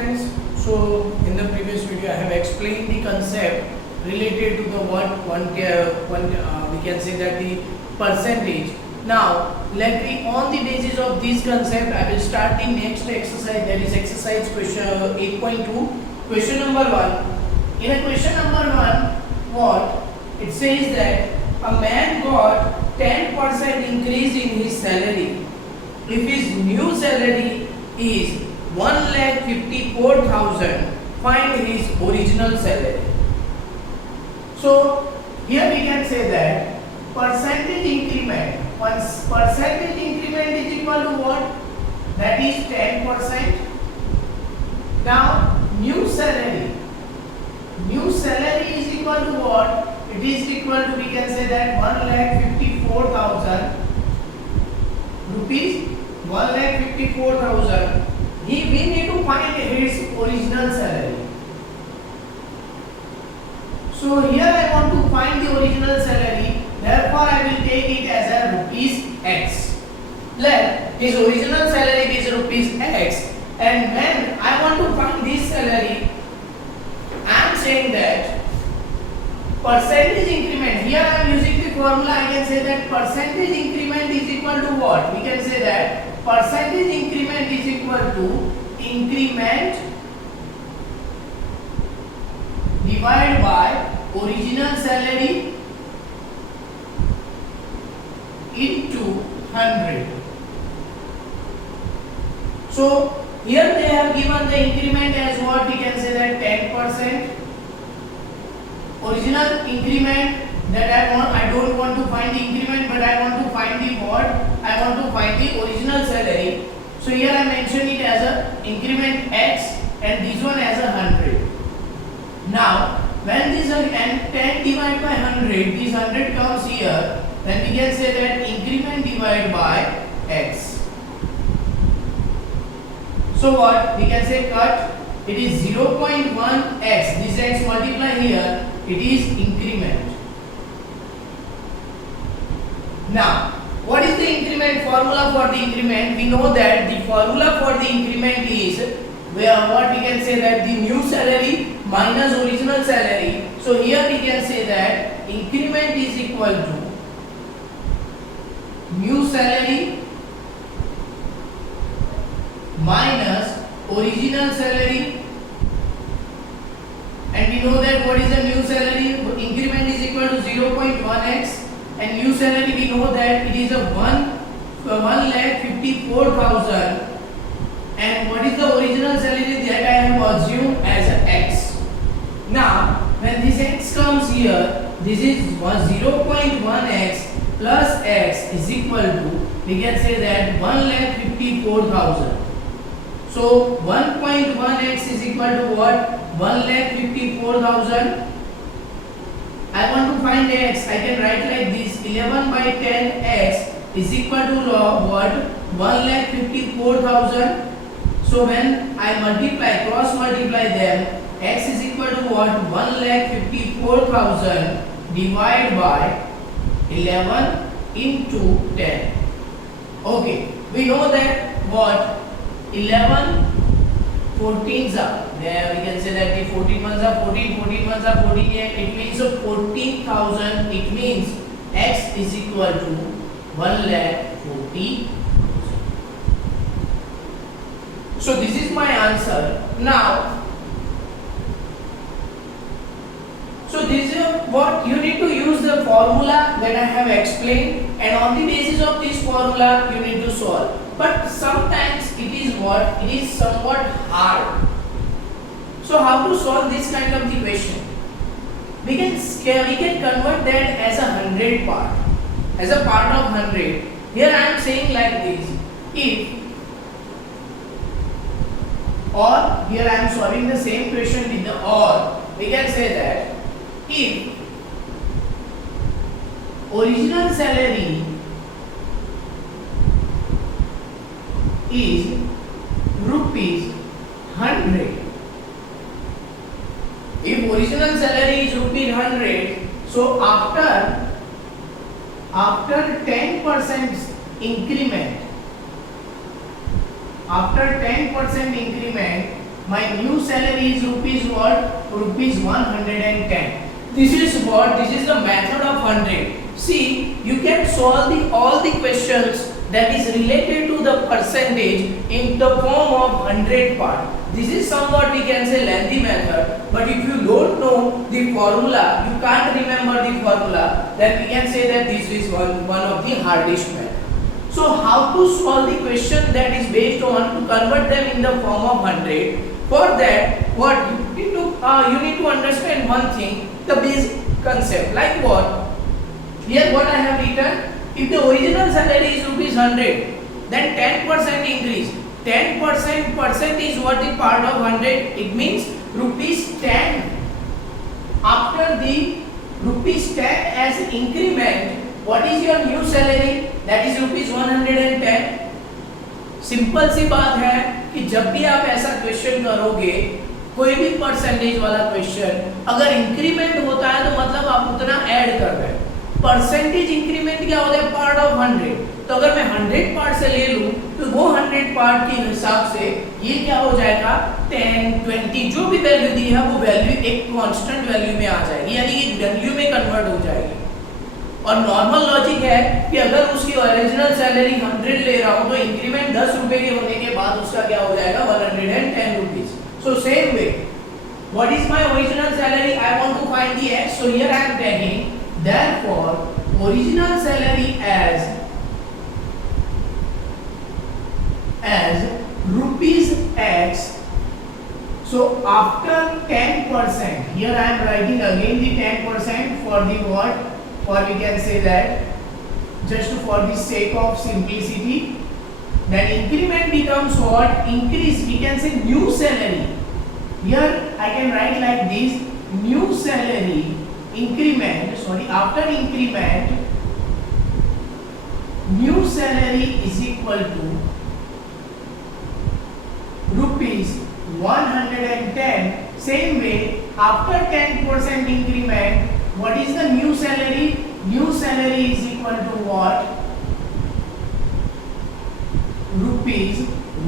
friends, so in the previous video I have explained the concept related to the we can say that the percentage. Now let me, on the basis of this concept, I will start the next exercise, that is exercise question 8.2. Question number 1. In a question number 1, what it says that a man got 10% increase in his salary. If his new salary is 1,54,000, find his original salary. So here we can say that percentage increment. Once percentage increment is equal to what? That is 10%. Now new salary. New salary is equal to what? It is equal to, we can say that 1,54,000 rupees. 1,54,000. We need to find his original salary. So here I want to find the original salary. Therefore I will take it as a rupees X. Let his original salary is rupees X. And when I want to find this salary, I am saying that percentage increment. Here I am using the formula. I can say that percentage increment is equal to what? We can say that percentage increment is equal to increment divided by original salary into 100. So here they have given the increment as what? We can say that 10%. Original increment, that I don't want to find the increment, but I want to find the what? I want to find the original salary. So here I mention it as a increment X and this one as a 100. Now when this and 10 divided by 100, this 100 comes here, then we can say that increment divided by X. So what? We can say cut. It is 0.1x. This X multiply here. It is increment. Now, what is the increment formula for the increment? We know that the formula for the increment is where what we can say that the new salary minus original salary. So here we can say that increment is equal to new salary minus original salary. And we know that what is the new salary? Increment is equal to 0.1x. And new salary, we know that it is a 1,54,000. And what is the original salary? That I have assumed as a x. Now when this x comes here, this is 0.1x plus x is equal to, we can say that 1,54,000. So 1.1x is equal to what? 1,54,000. I want to find x. I can write like this: 11 by 10x is equal to what? 1,54,000. So when I multiply, cross multiply them, x is equal to what? 1,54,000 divided by 11 into 10. Okay, we know that what? 11 14s are there. We can say that the 14 ones are 14, 14 ones are 14. It means 14,000. It means x is equal to 1,40,000. So this is my answer. Now, so this is what you need to use the formula that I have explained, and on the basis of this formula you need to solve. But sometimes it is what? It is somewhat hard. So how to solve this kind of the question? We can convert that as a 100 part, as a part of 100. Here I am saying like this: if, or here I am solving the same question with the or. We can say that if original salary is rupees 100, if original salary is rupees 100, so after 10% increment, after 10% increment, my new salary is rupees what? Rupees 110. This is what? This is the method of 100. See, you can solve all the questions that is related to the percentage in the form of 100 part. This is somewhat we can say lengthy method, but if you don't know the formula, you can't remember the formula, then we can say that this is one of the hardest method. So how to solve the question that is based on to convert them in the form of 100? For that, what you need to understand one thing, the basic concept. Like what? Here what I have written, if the original salary is rupees 100, then 10% increase. 10% is what the part of 100? It means rupees 10. After the rupees 10 as increment, what is your new salary? That is rupees 110. Simple सी बात है कि जब भी आप ऐसा question करोगे, कोई भी परसेंटेज वाला क्वेश्चन, अगर इंक्रीमेंट होता है तो मतलब आप उतना ऐड कर रहे हैं. परसेंटेज इंक्रीमेंट क्या होता है? Part of 100. तो अगर मैं 100 पार्ट से ले लूं तो वो 100 पार्ट के हिसाब से ये क्या हो जाएगा? 10, 20 जो भी वैल्यू दी है वो वैल्यू एक कांस्टेंट वैल्यू में आ जाएगी, यानी कि वैल्यू में कन्वर्ट हो जाएगी. और नॉर्मल लॉजिक है कि अगर उसकी ओरिजिनल सैलरी 100 ले रहा हूं तो इंक्रीमेंट 10 रुपए के होने के बाद उसका क्या हो जाएगा? 110 rupees. So same way, what is my original salary? I want to find the X. So here I am taking therefore original salary as rupees x. So after 10%, here I am writing again the 10% for the what? For we can say that just for the sake of simplicity, then increment becomes what? Increase. We can say new salary. Here I can write like this: new salary increment. Sorry, after increment, new salary is equal to rupees 110. Same way, after 10% increment, what is the new salary? New salary is equal to what? Rupees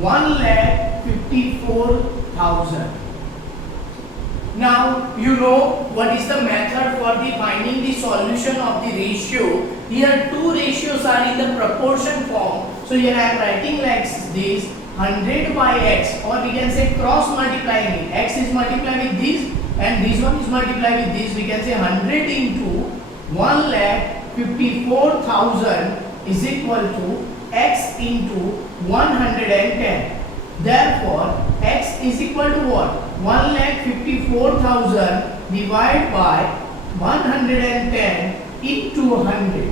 1,54,000. Now you know what is the method for the finding the solution of the ratio. Here two ratios are in the proportion form. So here I am writing like this: 100 by x, or we can say cross multiplying it. X is multiplied with this and this one is multiplied with this. We can say 100 into 1,54,000 is equal to x into 110. Therefore x is equal to what? 1,54,000 divided by 110 into 100.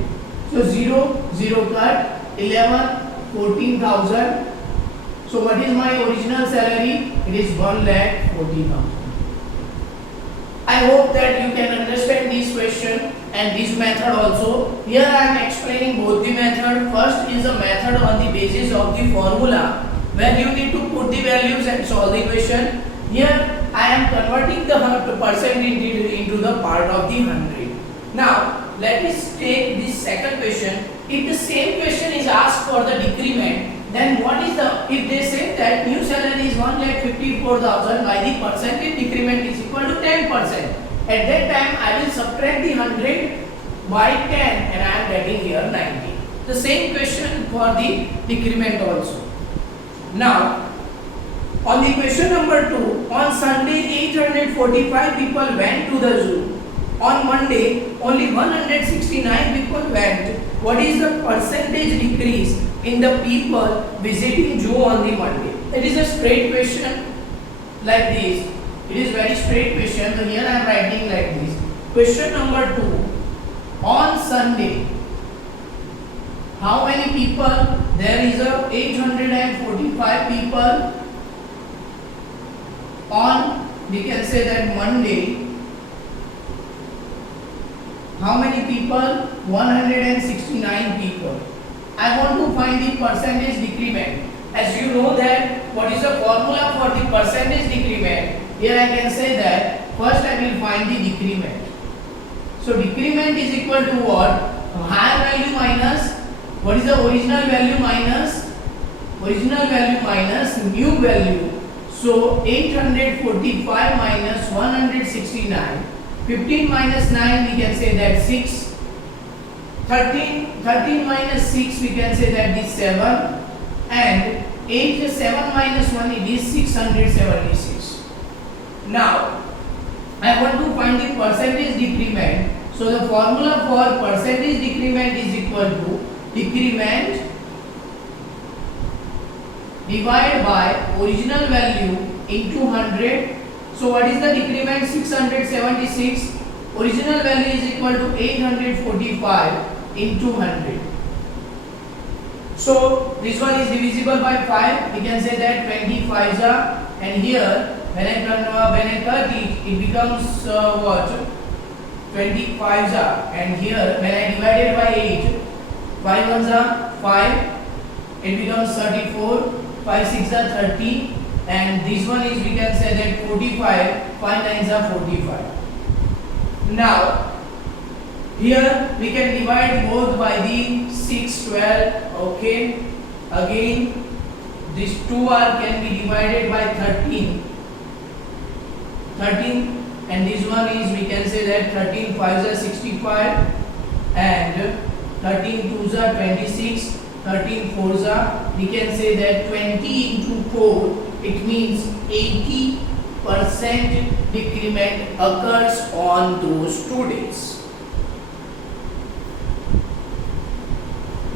So 0, 0 cut, 11, 14,000. So what is my original salary? It is 1,40,000. I hope that you can understand this question and this method also. Here I am explaining both the method. First is a method on the basis of the formula, where you need to put the values and solve the question. Here I am converting the percent into the part of the 100. Now let us take this second question. If the same question is asked for the decrement, then what is the, if they say that new salary is 1,54,000 by the percentage decrement is equal to 10%. At that time I will subtract the 100 by 10 and I am getting here 90. The same question for the decrement also. Now on the question number 2, on Sunday 845 people went to the zoo. On Monday only 169 people went. What is the percentage decrease in the people visiting zoo on the Monday? It is a straight question like this. It is very straight question. So here I am writing like this. Question number 2. On Sunday, how many people? There is a 845 people. On, we can say that Monday, how many people? 169 people. I want to find the percentage decrement. As you know that what is the formula for the percentage decrement? Here I can say that first I will find the decrement. So decrement is equal to what? Higher value minus, what is the original value minus new value. So 845 minus 169. 15 minus 9 we can say that 6. 13 minus 6 we can say that is 7. And 7 minus 1 it is 676. Now I want to find the percentage decrement. So the formula for percentage decrement is equal to decrement divided by original value into 100. So what is the decrement? 676. Original value is equal to 845 into 100. So this one is divisible by 5. We can say that 25 are, and here when I cut it becomes what? 25 are, and here when I divide it by 8, 5 ones are 5, it becomes 34, 5 6 are 30, and this one is, we can say that 45, 5 9s are 45. Now here we can divide both by the 6 12. Okay, again this 2 r can be divided by 13, and this one is, we can say that 13 5s are 65, and 13 2s are 26, 13 4s are, we can say that 20 into 4, it means 80% decrement occurs on those 2 days.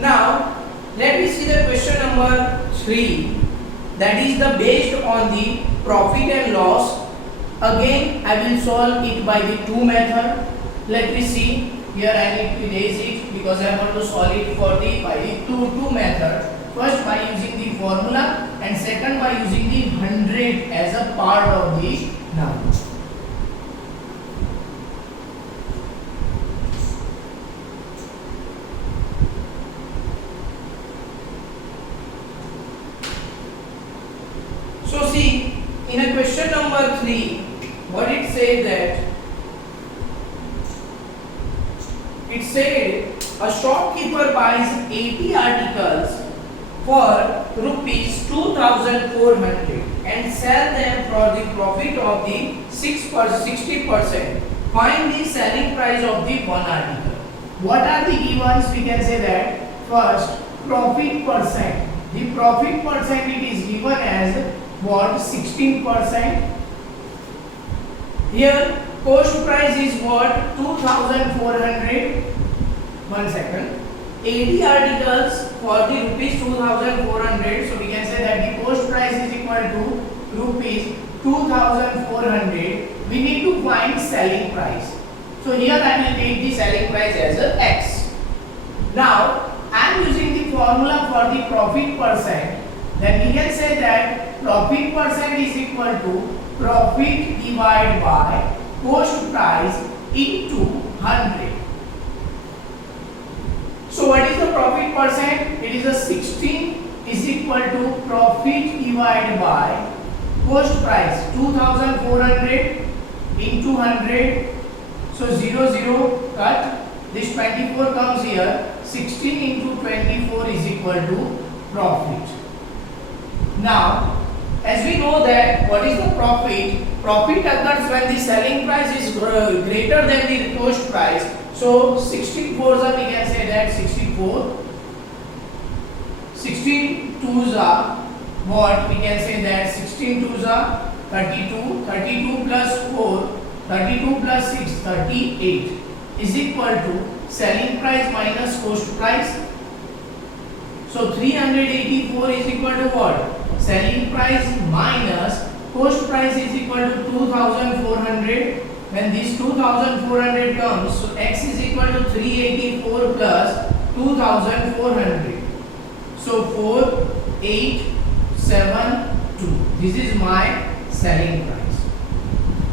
Now let me see the question number 3, that is the based on the profit and loss. Again I will solve it by the 2 method. Let me see, here I need to erase it because I want to solve it for the by the two method. First by using the formula, and second by using the 100 as a part of the number. So see, in a question number 3, what it said that, it said a shopkeeper buys 80 articles for rupees 2,400 and sell them for the profit of the 60%. Find the selling price of the one article. What are the givens? We can say that first profit percent. The profit percent it is given as what? 16%. Here cost price is what? 2,400. 1 second. 80 articles for the rupees 2,400. So we can say that the cost price is equal to rupees 2,400. We need to find selling price. So here I will take the selling price as a X. Now I am using the formula for the profit percent. Then we can say that profit percent is equal to profit divided by cost price into 100. So what is the profit percent? It is a 16 is equal to profit divided by cost price 2,400 into 100. So 0 0 cut. This 24 comes here. 16 into 24 is equal to profit. Now as we know that what is the profit? Profit occurs when the selling price is greater than the cost price. So 16 4s are, we can say that 64. 16 2s are what? We can say that 16 2s are 32. 32 plus 4, 32 plus 6, 38 is equal to selling price minus cost price. So 384 is equal to what? Selling price minus cost price is equal to 2,400. When this 2,400 comes, so X is equal to 384 plus 2,400. So 4, 8, 7, 2. This is my selling price.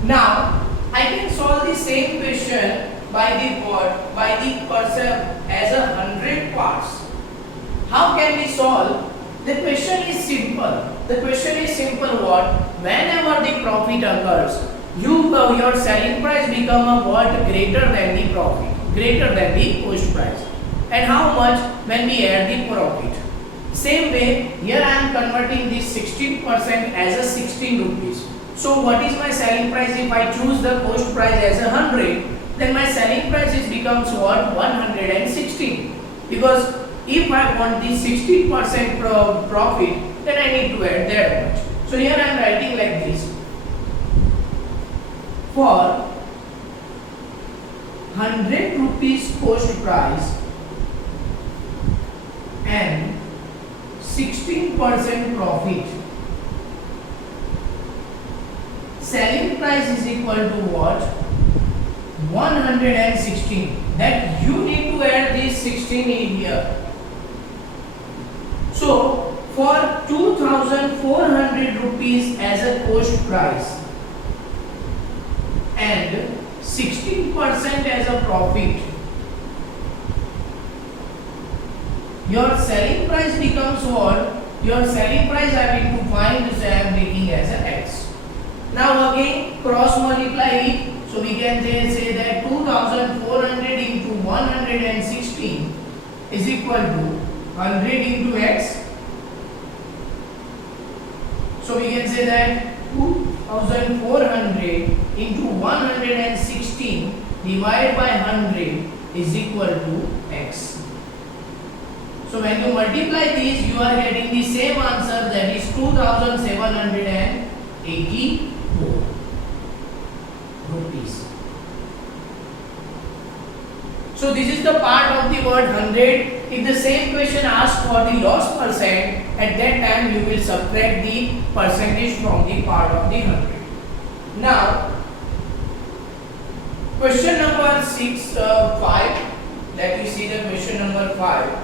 Now I can solve the same question by the what? By the percent as a 100 parts. How can we solve? The question is simple. The question is simple what? Whenever the profit occurs, your selling price become a what? Greater than the profit, greater than the cost price. And how much when we add the profit? Same way, here I am converting this 16% as a 16 rupees. So what is my selling price? If I choose the cost price as 100, then my selling price is becomes what? 116. Because if I want the 16% profit, then I need to add that much. So here I am writing like this. For 100 rupees cost price and 16% profit, selling price is equal to what? 116. That you need to add this 16 in here. So for 2400 rupees as a cost price and 16% as a profit, your selling price becomes what? Your selling price I will to find, so I am taking as a x. Now again cross multiply it. So we can say that 2400 into 116 is equal to 100 into x. So we can say that 2400 into 116 divided by 100 is equal to x. So when you multiply these, you are getting the same answer, that is 2784 rupees. So this is the part of the word 100. If the same question asks for the loss percent, at that time you will subtract the percentage from the part of the 100. Now, question number 5. Let me see the question number 5.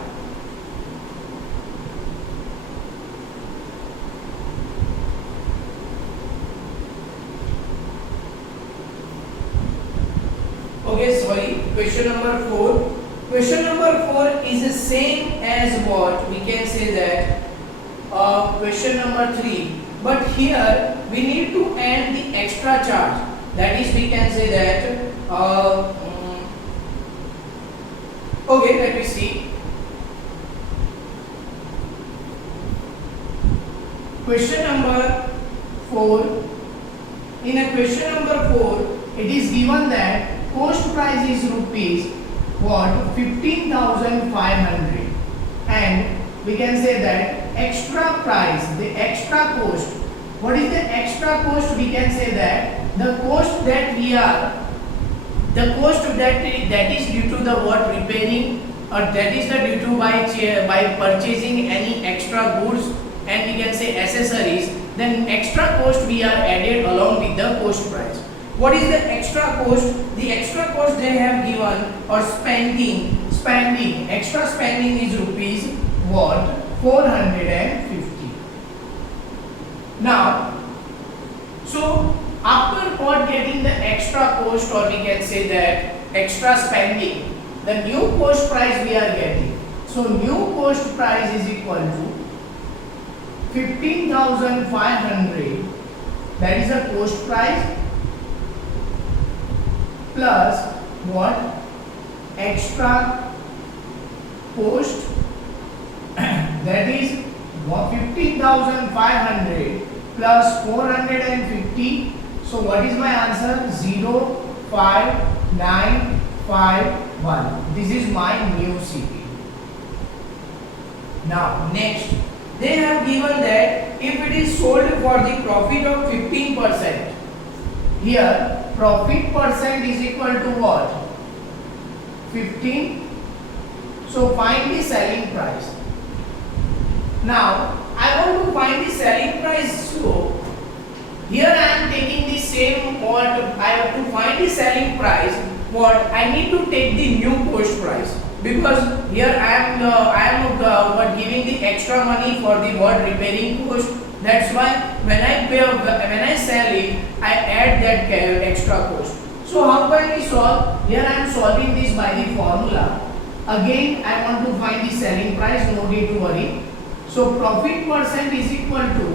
Okay, sorry. Question number 4. Question number 4 is the same as what we can say that question number 3. But here we need to add the extra charge. That is, we can say that. Okay, let me see. Question number 4. In a question number 4, it is given that cost price is rupees what? 15,500, and we can say that extra price, the extra cost. What is the extra cost? We can say that the cost that we are, the cost that is due to the what? Repairing, or that is the due to by purchasing any extra goods, and we can say accessories. Then extra cost we are added along with the cost price. What is the extra cost? The extra cost they have given, or spending, extra spending is rupees what? 450. Now, so after what getting the extra cost, or we can say that extra spending, the new cost price we are getting. So new cost price is equal to 15,500, that is the cost price, plus what? Extra cost, that is 15,500 plus 450. So what is my answer? 05951. This is my new CP. Now next, they have given that if it is sold for the profit of 15%, here profit percent is equal to what? 15. So find the selling price. Now I want to find the selling price. So here I am taking the same what I have to find the selling price. What I need to take the new cost price, because here I am giving the extra money for the what? Repairing cost. That's why when I sell it, I add that extra cost. So how can we solve? Here I am solving this by the formula. Again I want to find the selling price, no need to worry. So profit percent is equal to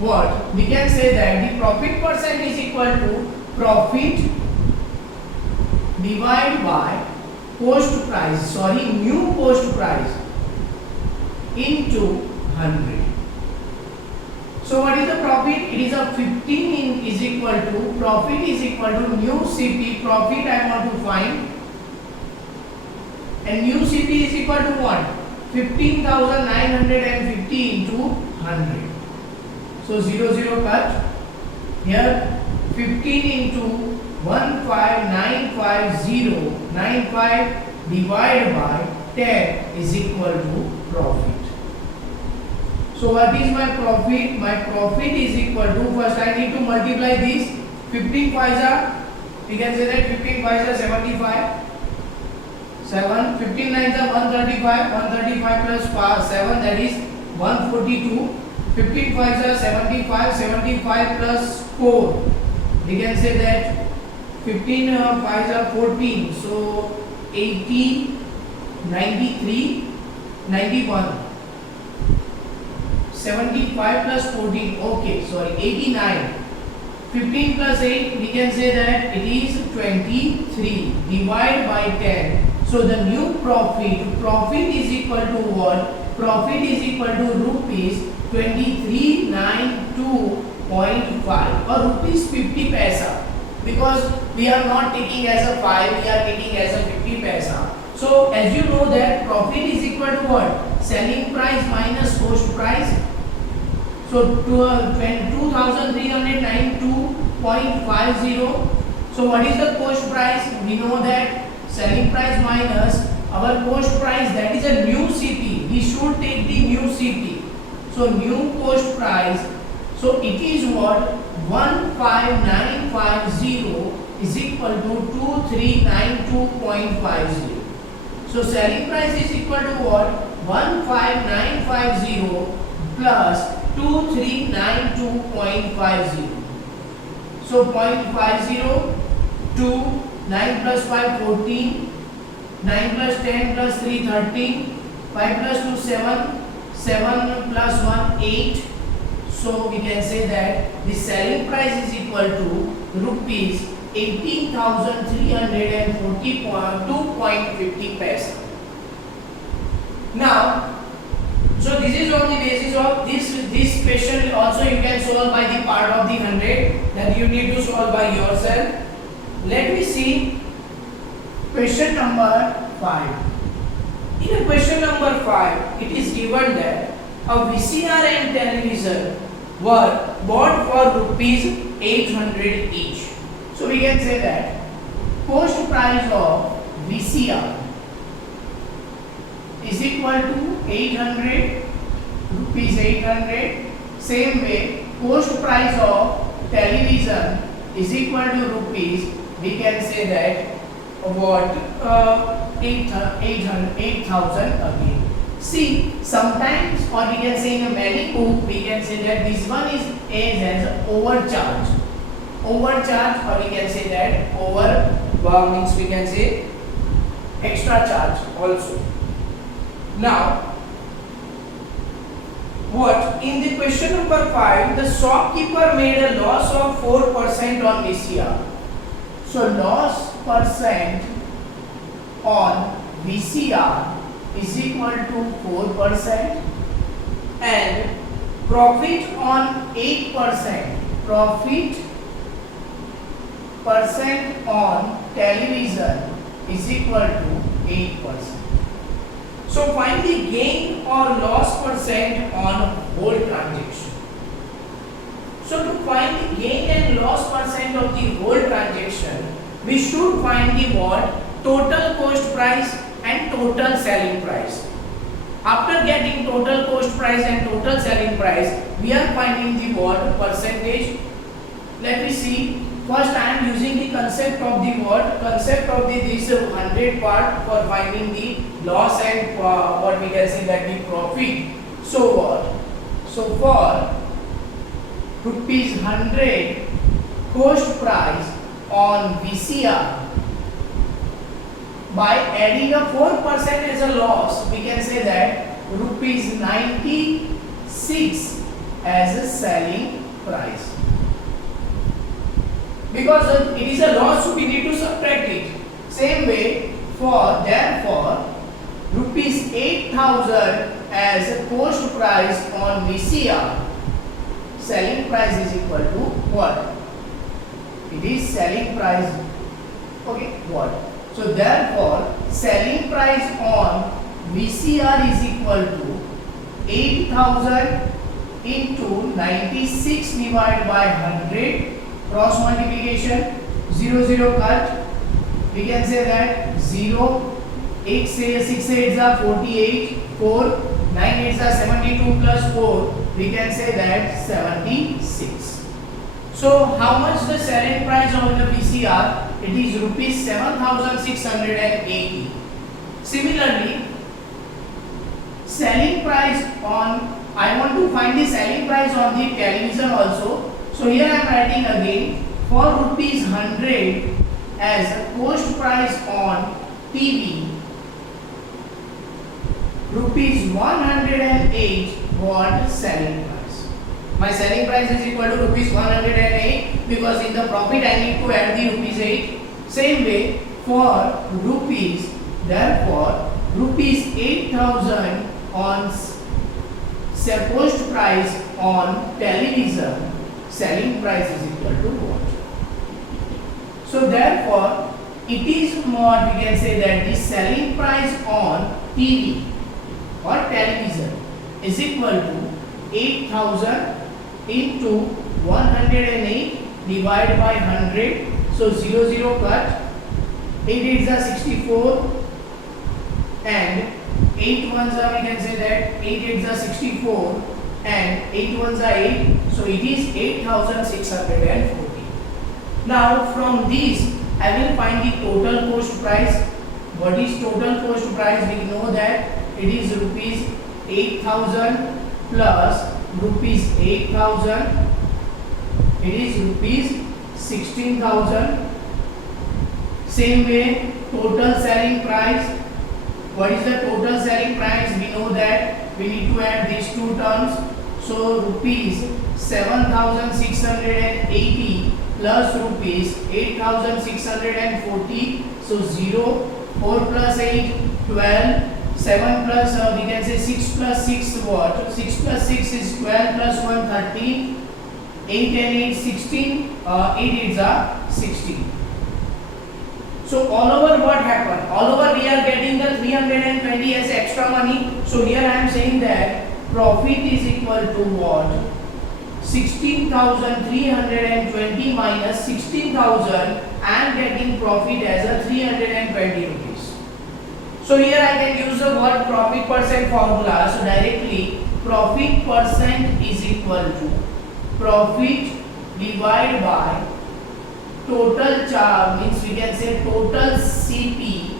what? We can say that the profit percent is equal to profit divided by cost price, new cost price. into 100. So what is the profit? It is a 15 is equal to, profit is equal to new CP, profit I want to find, and new CP is equal to what? 15,950 into 100. So 0 0 cut. Here 15 into 15950, 95 divided by 10 is equal to profit. So what is my profit? My profit is equal to, first I need to multiply this. 15 paisa, we can say that 15 paisa 75. 7, 15 9 is 135, 135 plus 7, that is 142. 15 paisa 75, 75 plus 4, we can say that 15 paisa 14, so 80, 93, 91. 75 plus 14, okay, sorry, 89. 15 plus 8, we can say that it is 23. Divide by 10. So the new profit is equal to what? Profit is equal to rupees 2392.5 or rupees 50 paisa. Because we are not taking as a 5, we are taking as a 50 paisa. So as you know that profit is equal to what? Selling price minus cost price. So 2392.50. So what is the cost price? We know that selling price minus our cost price, that is a new CP. We should take the new CP. So new cost price. So it is what? 15950 is equal to 2392.50. So selling price is equal to what? 15950 plus 2392.50. So 0.50 to 9 plus 5 14, 9 plus 10 plus 3 13, 5 plus 2 7, 7 plus 1 8. So we can say that the selling price is equal to rupees 18,342.50 paisa. Now, so this is on the basis of this question. Also you can solve by the part of the 100 that you need to solve by yourself. Let me see question number 5. In question number 5, it is given that a VCR and television were bought for rupees 800 each. So we can say that cost price of VCR is equal to 800 rupees 800. Same way, cost price of television is equal to rupees, we can say that what 8,000 again. See, sometimes, or we can say in a many book, we can say that this one is as overcharge, or we can say that means we can say extra charge also. Now, what in the question number 5, the shopkeeper made a loss of 4% on VCR. So loss percent on VCR is equal to 4% and profit on 8%. Profit percent on television is equal to 8%. So find the gain or loss percent on whole transaction. So to find the gain and loss percent of the whole transaction, we should find the what? Total cost price and total selling price. After getting total cost price and total selling price, we are finding the what? Percentage. Let me see. First I am using the concept of the what? Concept of this 100 part for finding the loss and what we can say that the profit. So what? So for rupees 100 cost price on VCR, by adding a 4% as a loss, we can say that rupees 96 as a selling price. Because it is a loss, so we need to subtract it. Same way, therefore rupees 8,000 as a cost price on VCR. Selling price is equal to what? It is selling price. Okay, what? So therefore, selling price on VCR is equal to 8,000 into 96 divided by 100. Cross multiplication, 0 0 cut. We can say that 0, 8 6 8s are 48, 4, 9 8s are 72 plus 4. We can say that 76. So how much the selling price of the VCR? It is rupees 7,680. Similarly, selling price on, I want to find the selling price on the television also. So here I am writing again for rupees 100 as a cost price on TV. Rupees 108 what selling price. My selling price is equal to rupees 108 because in the profit I need to add the rupees 8. Same way for rupees, therefore rupees 8,000 on cost price on television, selling price is equal to what? So therefore it is more, we can say that the selling price on TV or television is equal to 8,000 into 108 divided by 100. So 0 0 cut. 8 8s are 64 and 8 1s are, we can say that 8 8s are 64 and 8 1s are 8. So it is 8,640. Now from these I will find the total cost price. What is total cost price? We know that it is rupees 8,000 plus rupees 8,000. It is rupees 16,000. Same way total selling price. What is the total selling price? We know that we need to add these two terms. So rupees 7,680 plus rupees 8,640. So 0, 4 plus 8, 12. 7 plus we can say 6 plus 6 what? 6 plus 6 is 12 plus 1 13. 8 and 8 16. 8 8s are 16. So all over what happened? All over we are getting the 320 as extra money. So here I am saying that profit is equal to what? 16,320 minus 16,000. I am getting profit as a 320 rupees. So here I can use the word profit percent formula. So directly profit percent is equal to profit divided by total charge, means we can say total CP,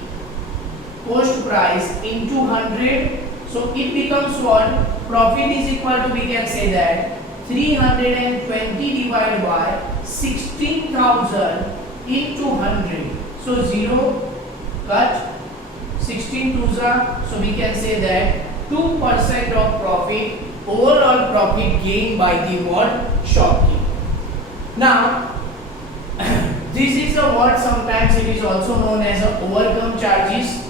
cost price, into 100. So it becomes what? Profit is equal to, we can say that 320 divided by 16,000 into 100. So 0 cut. 16 twos are, so we can say that 2% of profit, overall profit gained by the what? Shopkeeper. Now this is a word, sometimes it is also known as a overcome charges.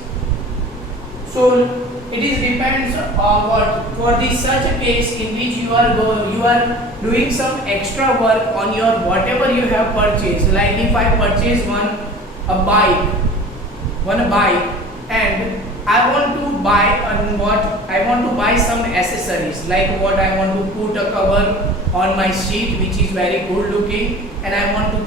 So it is depends on what, for this such a case in which you are doing some extra work on your whatever you have purchased. Like if I purchase a bike and I want to buy some accessories, like what I want to put a cover on my seat which is very good looking, and I want to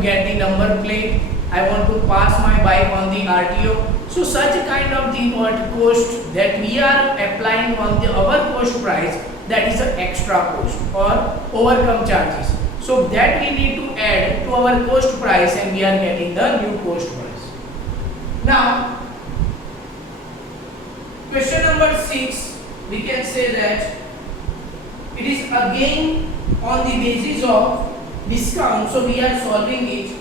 get the number plate, I want to pass my bike on the RTO. So such a kind of the cost that we are applying on our cost price, that is an extra cost or overcome charges. So that we need to add to our cost price and we are getting the new cost price. Now question number 6, we can say that it is again on the basis of discount. So we are solving it.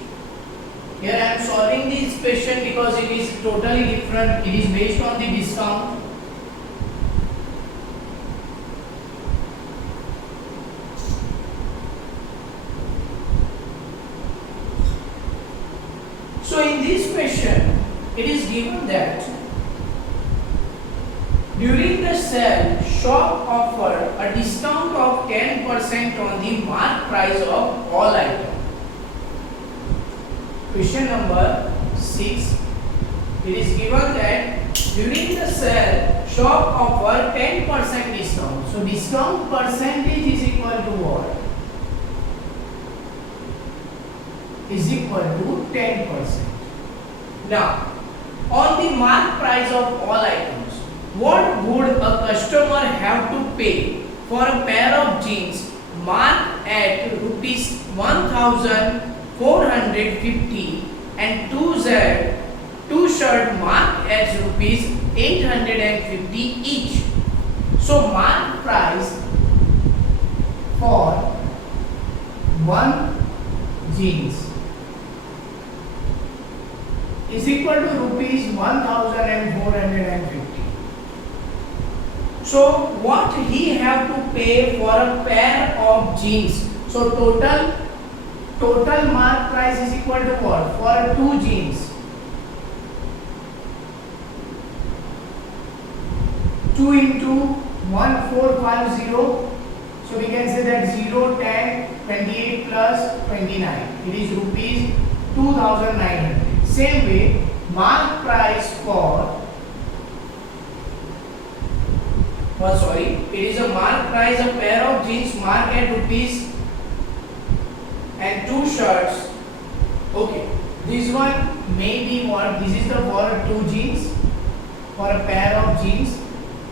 Here I am solving this question because it is totally different. It is based on the discount. So in this question, it is given that during the sale shop offered a discount of 10% on the marked price of all items. Question number 6. It is given that during the sale, shop offer 10% discount. So discount percentage is equal to what? Is equal to 10%. Now, on the marked price of all items, what would a customer have to pay for a pair of jeans marked at rupees 1450 and two shirt marked as rupees 850 each? So marked price for one jeans is equal to rupees 1450. So what he have to pay for a pair of jeans? So total mark price is equal to what? For two jeans, 2 into 1450. So we can say that 0, 10, 28 plus 29. It is rupees 2900. Same way, mark price for it is a mark price a pair of jeans marked at rupees and two shirts. Okay, this one may be what? This is the for two jeans, for a pair of jeans.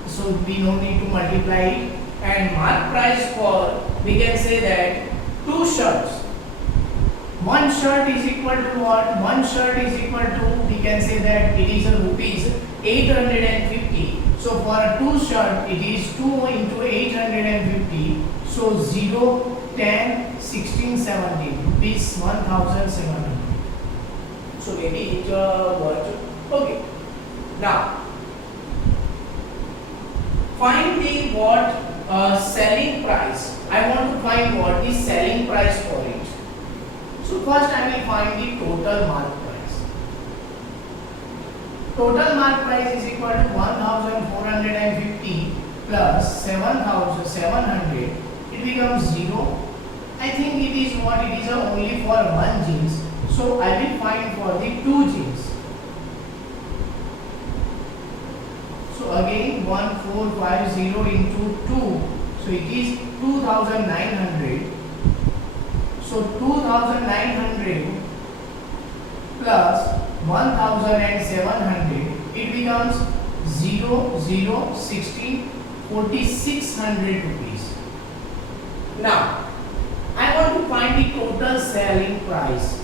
So we no need to multiply it. And mark price for, we can say that two shirts. One shirt is equal to what? One shirt is equal to, we can say that it is a rupees 850. So for a two shirt, it is 2 into 850. So 0, 10, 16, 17. Rupees 1700. So maybe it's a word. Okay. Now, find the what selling price. I want to find what is selling price for it. So first I will find the total mark price. Total mark price is equal to 1450 plus 7700. It becomes 0. I think it is what? It is only for one jeans. So I will find for the two jeans. So again 1450 into 2. So it is 2900. So 2900 plus 1700, it becomes 0, 0, 16, 4600 rupees. Now, I want to find the total selling price.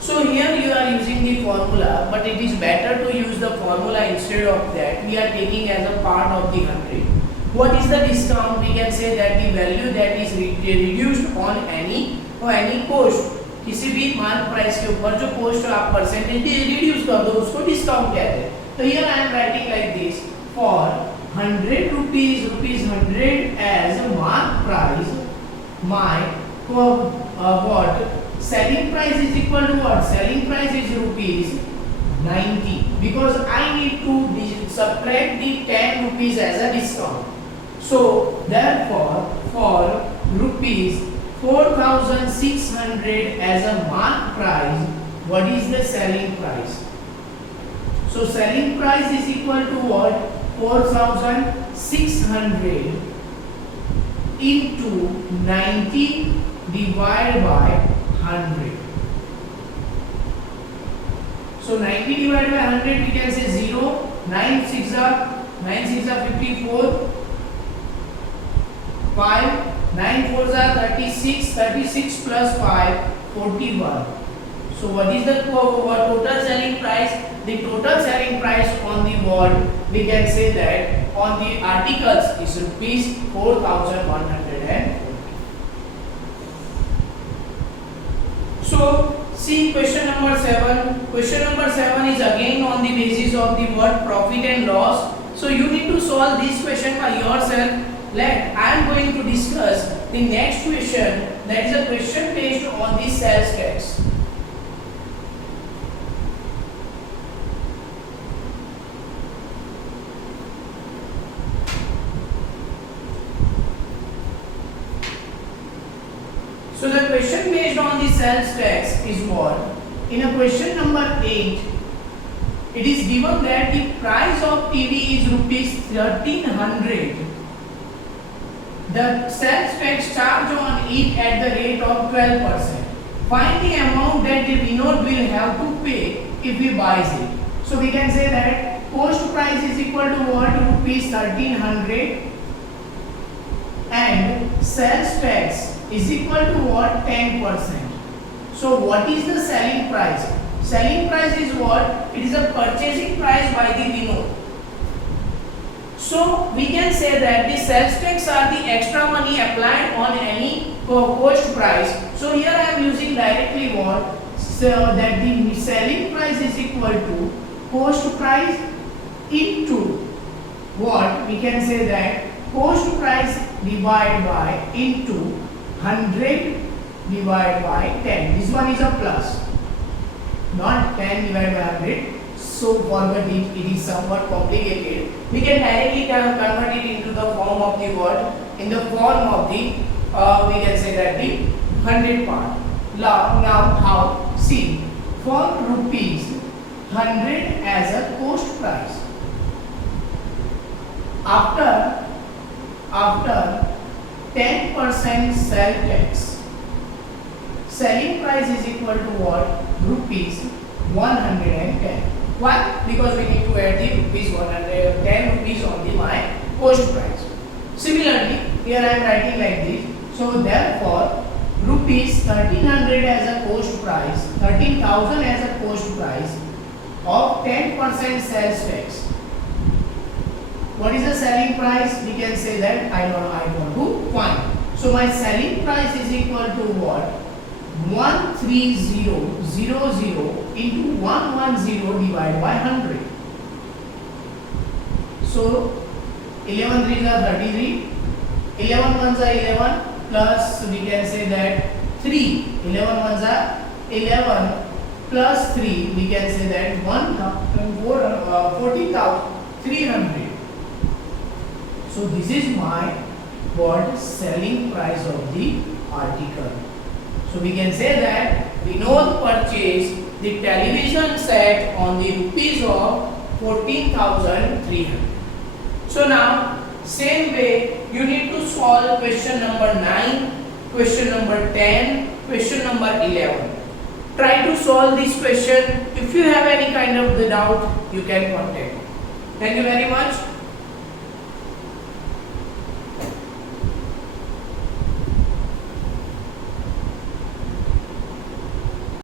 So here you are using the formula, but it is better to use the formula instead of that. We are taking as a part of the 100. What is the discount? We can say that the value that is reduced on any cost. किसी भी mark price के ऊपर जो cost आप percentage reduce कर दो उसको discount कहते हैं. तो here I am writing like this: for 100 rupees 100 as a mark price, my what selling price is equal to what? Selling price is rupees 90, because I need to subtract the 10 rupees as a discount. So therefore for rupees 4600 as a mark price, what is the selling price? So selling price is equal to what? 4600 into 90 divided by 100. So 90 divided by 100, we can say 0. 9 6 are 54. 5, 9 4s are 36, 36 plus 5, 41. So what is the total selling price? The total selling price on the word, we can say that on the articles is rupees 4140. So see question number 7. Question number 7 is again on the basis of the word profit and loss. So you need to solve this question by yourself. I am going to discuss the next question, that is a question based on the sales tax. question based on the sales tax is what? In a question number 8, it is given that the price of TV is rupees 1300. The sales tax charged on it at the rate of 12%. Find the amount that the Vinod will have to pay if he buys it. So we can say that cost price is equal to what? Rupees 1300 and sales tax is equal to what? 10%. So what is the selling price? Selling price is what? It is a purchasing price by the Vinod. So we can say that the sales tax are the extra money applied on any cost price. So here I am using directly what? So that the selling price is equal to cost price into what? We can say that cost price divided by into 100 divided by 10. This one is a plus, not 10 divided by 100. So forget it, it is somewhat complicated. We can directly convert it into the form of the what? In the form of the, we can say that the 100 part. Now how? See, for rupees 100 as a cost price. After 10% sell tax, selling price is equal to what? Rupees 110. Why? Because we need to add the rupees 110 rupees on the my cost price. Similarly, here I am writing like this. So therefore, rupees 1300 as a cost price, 13,000 as a cost price of 10% sales tax. What is the selling price? We can say that I want to find. So my selling price is equal to what? 13000 into 110 divided by 100. So 11 3s are 33, 11 1s are 11 plus we can say that 3, 11 1s are 11 plus 3 we can say that 40,300. So this is my what? Selling price of the article. So we can say that Vinod purchased the television set on the rupees of 14,300. So now same way you need to solve question number 9, question number 10, question number 11. Try to solve this question. If you have any kind of doubt, you can contact. Thank you very much.